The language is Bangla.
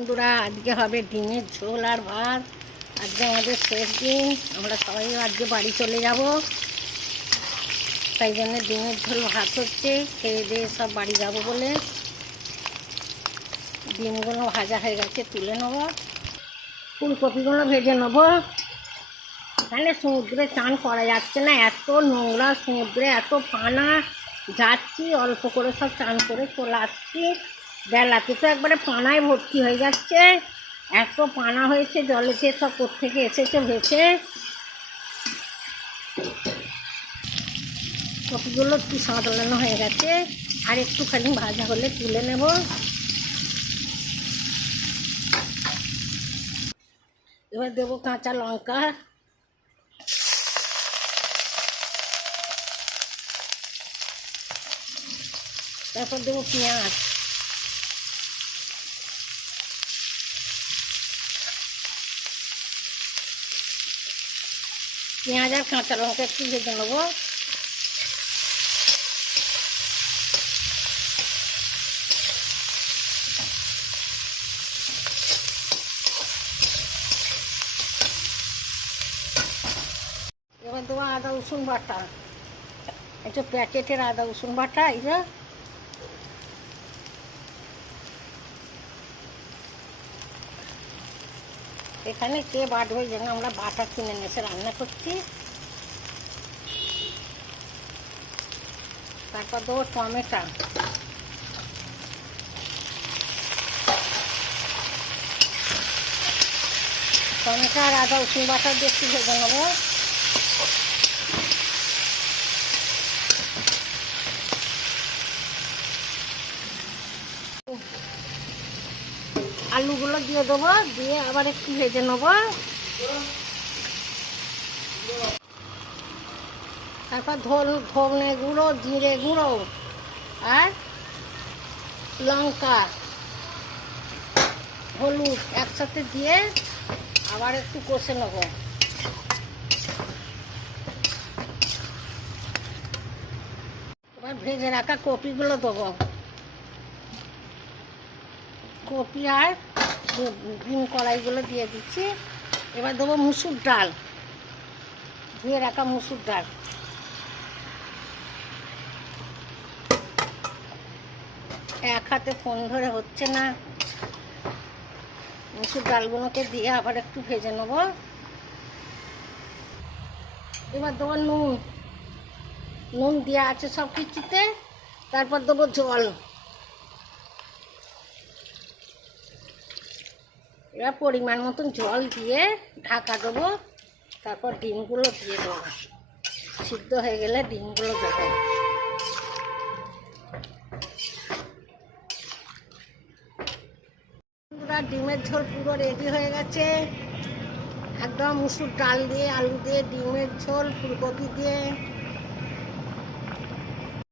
বন্ধুরা, আজকে হবে ডিমের ঝোল আর ভাত। আজকে আমাদের শেষ দিন, আমরা সবাই আজকে বাড়ি চলে যাব, তাই জন্য ডিমের ঝোল ভাত হচ্ছে। খেয়ে দিয়ে সব বাড়ি যাব বলে ডিমগুলো ভাজা হয়ে গেছে, তুলে নেব। ফুলকপিগুলো ভেজে নেব। তাহলে সমুদ্রে চান করা যাচ্ছে না, এত নোংরা সমুদ্রে, এত পানা। যাচ্ছি অল্প করে সব চান করে চলে আসছি। বেলাতে তো একবারে পানায় ভর্তি হয়ে যাচ্ছে, এত পানা হয়েছে জলেতে, সব কোত্থেকে এসেছে ভেসে। কপিগুলো একটু সাঁতলানো হয়ে গেছে, আর একটুখানি ভাজা হলে তুলে নেব। এবার দেবো কাঁচা লঙ্কা, তারপর দেবো পেঁয়াজ, পেঁয়াজ আর কাঁচা লঙ্কা একটু ভেজে নেবো। এবার দেবো আদা রসুন বাটা, একটু প্যাকেটের আদা রসুন বাটা। এই যে এখানে কে বাটবে, যেন আমরা বাটা কিনে নিয়ে এসে রান্না করছি। তারপর দেবো টমেটো, টমেটো আর আদা রসুন বাটা দিয়ে একটু ভেজে নেবো। আলুগুলো দিয়ে দেবো, দিয়ে আবার একটু ভেজে নেবো। তারপর ধনে গুঁড়ো, জিরে গুঁড়ো আর লঙ্কা, হলুদ একসাথে দিয়ে আবার একটু কষে নেব। এবার ভেজে রাখা কপিগুলো দেবো, কপি আর ডিম কড়াইগুলো দিয়ে দিচ্ছি। এবার দেবো মুসুর ডাল, ধুয়ে রাখা মুসুর ডাল। এক হাতে ফোন ধরে হচ্ছে না, মুসুর ডালগুলোকে দিয়ে আবার একটু ভেজে নেব। এবার দেবো নুন, নুন দেওয়া আছে সব কিছুতে। তারপর দেবো জল। এবার পরিমাণ মতন জল দিয়ে ঢাকা দেবো। তারপর ডিমগুলো দিয়ে দেবো, সিদ্ধ হয়ে গেলে ডিমগুলো দেবো। ডিমের ঝোল পুরো রেডি হয়ে গেছে, একদম মুসুর ডাল দিয়ে, আলু দিয়ে ডিমের ঝোল, ফুলকপি দিয়ে।